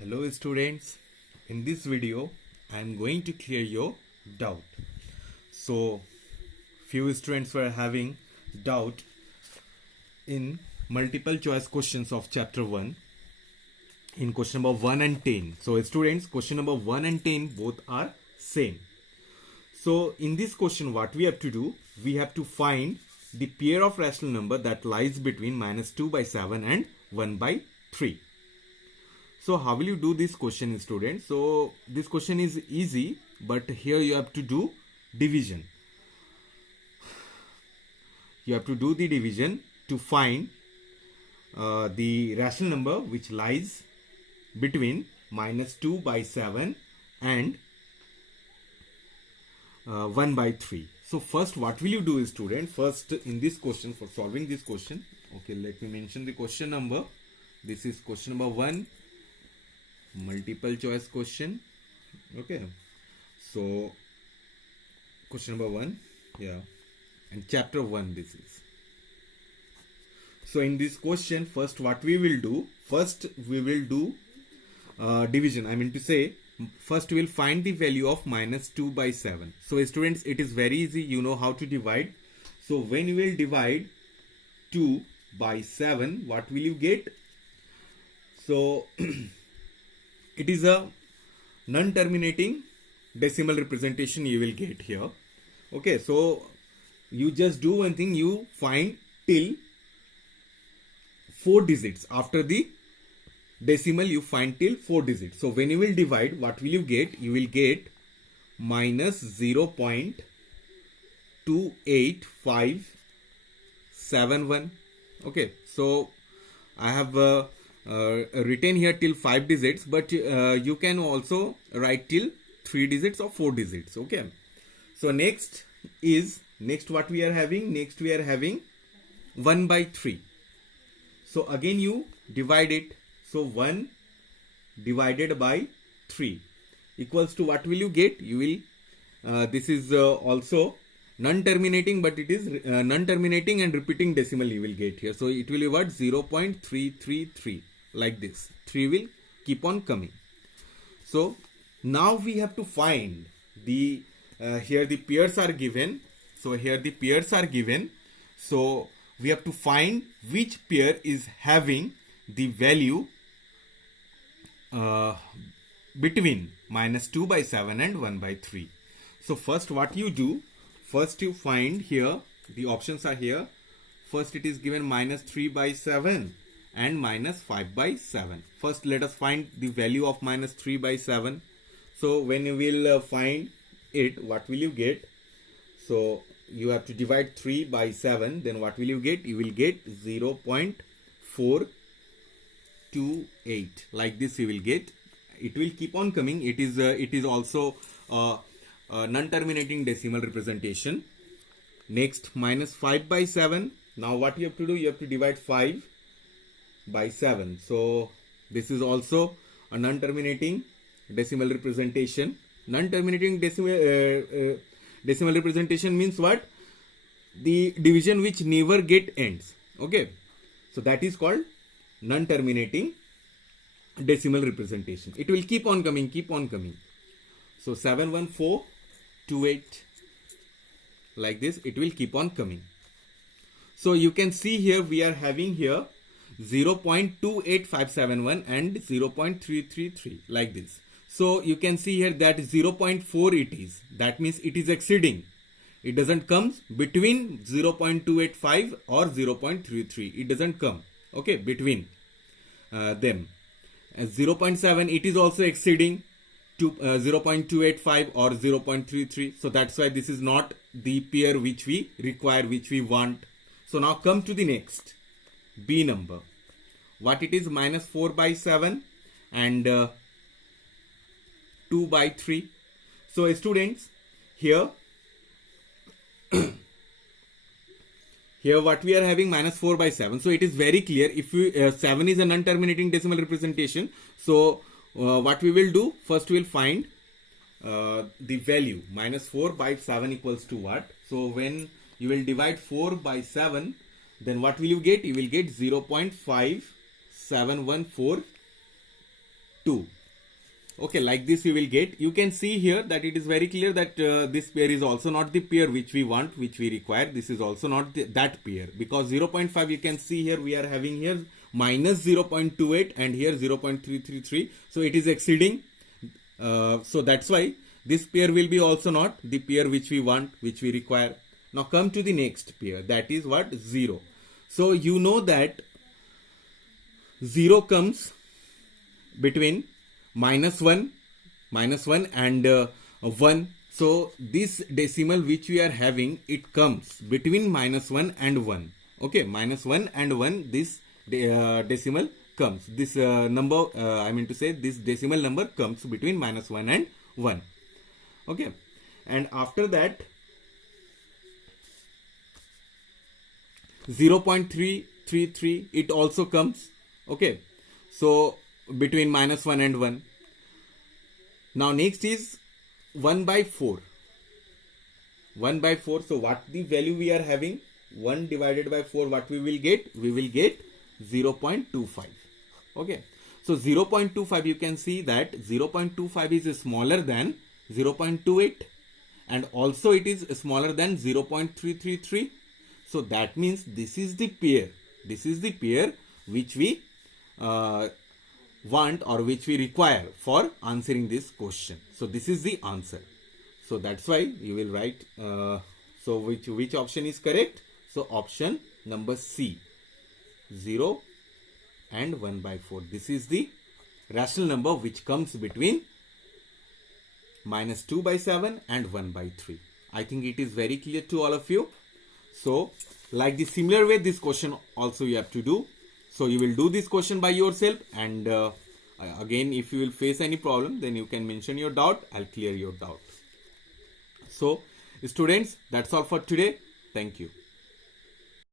Hello students, in this video I am going to clear your doubt. So few students were having doubt in multiple choice questions of chapter 1 in question number 1 and 10. So students, question number 1 and 10 both are same. So in this question what we have to do, we have to find the pair of rational number that lies between -2/7 and 1/3. So how will you do this question, students? So this question is easy, but here you have to do division. You have to do the division to find the rational number which lies between -2/7 and 1/3. So first what will you do, student? First in this question, for solving this question, okay, let me mention the question number. This is question number 1. Multiple choice question. Okay, so question number 1, yeah, and chapter 1 this is. So in this question, first what we will do, first we will do division. I mean to say, first we will find the value of -2/7. So students, it is very easy, you know how to divide. So when you will divide 2/7, what will you get? So it is a non-terminating decimal representation you will get here. Okay, so you just do one thing, you find till 4 digits. After the decimal you find till 4 digits. So when you will divide, what will you get? You will get -0.28571. Okay, so I have written here till 5 digits, but you can also write till 3 digits or 4 digits. Okay, so next what we are having? Next we are having 1/3. So again you divide it. So 1 divided by 3 equals to, what will you get? You will this is also non-terminating, but it is non-terminating and repeating decimal you will get here. So it will be what? 0.333, like this. 3 will keep on coming. So now we have to find the here the pairs are given. So here the pairs are given. So we have to find which pair is having the value between -2/7 and 1/3. So first what you do, first you find here, the options are here. First it is given -3/7 and -5/7. First let us find the value of -3/7. So when you will find it, what will you get? So you have to divide 3/7. Then what will you get? You will get 0.428, like this you will get. It will keep on coming. It is also non-terminating decimal representation. Next, -5/7. Now what you have to do? You have to divide 5/7. So this is also a non-terminating decimal representation. Non-terminating decimal representation means what? The division which never get ends. Okay, so that is called non-terminating decimal representation. It will keep on coming, keep on coming. So 71428, like this it will keep on coming. So you can see here we are having here 0.28571 and 0.333, like this. So you can see here that 0.4 it is. That means it is exceeding. It doesn't come between 0.285 or 0.33. It doesn't come, okay, between them. 0.7 it is also exceeding to 0.285 or 0.33. So that's why this is not the pair which we require, which we want. So now come to the next B number. What it is? -4/7 and 2/3. So students, here here what we are having? -4/7. So it is very clear. If we 7 is a non-terminating decimal representation, so what we will do? First we will find the value. -4/7 equals to what? So when you will divide 4/7, then what will you get? You will get 0.5714 2. Okay, like this you will get. You can see here that it is very clear that this pair is also not the pair which we want, which we require. This is also not that pair, because 0.5 you can see here we are having here minus 0.28 and here 0.333. So it is exceeding. So that's why this pair will be also not the pair which we want, which we require. Now come to the next pair, that is what? 0. So you know that 0 comes between -1 and 1. So this decimal which we are having, it comes between -1 and 1. Okay, -1 and 1, this decimal comes. This number, I mean to say, this decimal number comes between -1 and 1. Okay, and after that 0.333 it also comes. Okay, so between -1 and 1. Now next is 1/4. 1/4. So what the value we are having? 1 divided by 4, what we will get? We will get 0.25. Okay, so 0.25, you can see that 0.25 is smaller than 0.28 and also it is smaller than 0.333. So that means this is the pair. This is the pair which we want or which we require for answering this question. So this is the answer. So that's why you will write. So which option is correct? So option number C, 0 and 1/4. This is the rational number which comes between -2/7 and 1/3. I think it is very clear to all of you. So like the similar way, this question also you have to do. So you will do this question by yourself, and again if you will face any problem, then you can mention your doubt. I'll clear your doubt. So students, that's all for today. Thank you.